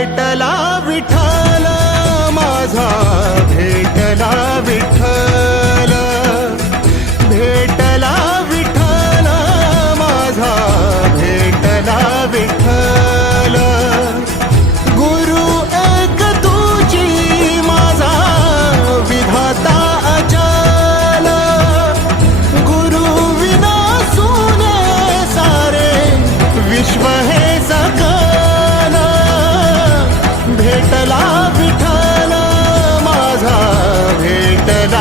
भेटला विठा that